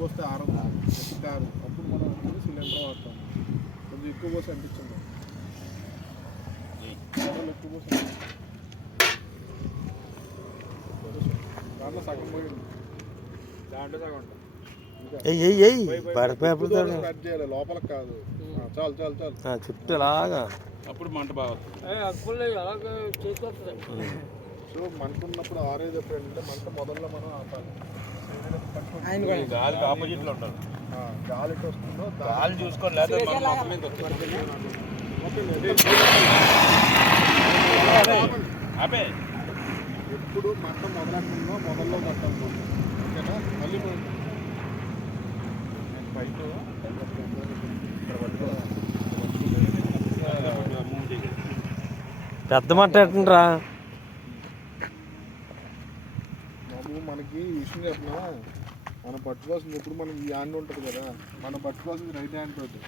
పోస్తే ఆరం కాదు. అప్పుడు మనం వచ్చి సిలిండర్ వాడతాం. కొంచెం ఎక్కువ పోసి అనిపించింది. ఎక్కువ పోసి దాంట్లో సగం పోయింది. దాంట్లో సగం ఉంటుంది. లోపల కాదు. చాలు చాలు చాలు చుట్టూ అలాగా. అప్పుడు మంట బాగా సో మంట ఉన్నప్పుడు ఆరేటప్పుడు ఏంటంటే మంట మొదల్లో మనం ఆపాలి. గాలి ఆపోజిట్ లో ఉండాలి. గాలి ఎటు వస్తుందో గాలి చూసుకోండి, లేదా ఎప్పుడు మంట మొదలెట్టిందో మొదల్లో కట్టాలి. ఓకేనా? మళ్ళీ పైపు పెద్ద మంట ఎట్టండిరా బాబు. మనకి ఈ విషయం చెప్పినా, మనం పట్టుకోవాల్సింది ఎప్పుడు మనం ఈ హ్యాండ్ ఉంటుంది కదా, మనం పట్టుకోవాల్సింది రైట్ హ్యాండ్ తోటి.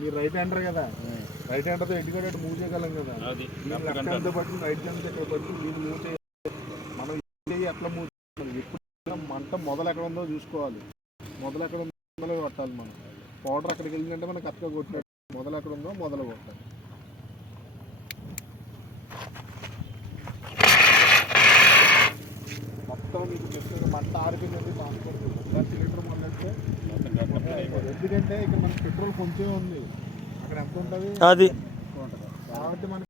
మీరు రైట్ హ్యాండర్ కదా, రైట్ హ్యాండ్తో ఎడ్యుకేటెడ్ మూవ్ చేయగలం కదా. లెఫ్ట్ హ్యాండ్తో పట్టి రైట్ హ్యాండ్తో ఇక్కడ పట్టి మీరు మూవ్ చేయాలి. మనం ఎట్లా మూవ్ చేయాలి? ఎప్పుడు మంట మొదలు ఎక్కడ ఉందో చూసుకోవాలి. మొదలు ఎక్కడ ఉందో కొట్టాలి. మనం పౌడర్ అక్కడికి వెళ్ళిందంటే మనం కరెక్ట్గా కొట్టినట్టు. మొదలు ఎక్కడ ఉందో మొదలు కొట్టాలి. మొత్తం మీకు చెప్తుంది మంట ఆరిపోయింది. సిలిండర్ మొదలెడితే ఎందుకంటే ఇక్కడ మనకి పెట్రోల్ కొంచెం ఉంది, అక్కడ ఎంత ఉంటుంది అది కాబట్టి మనకి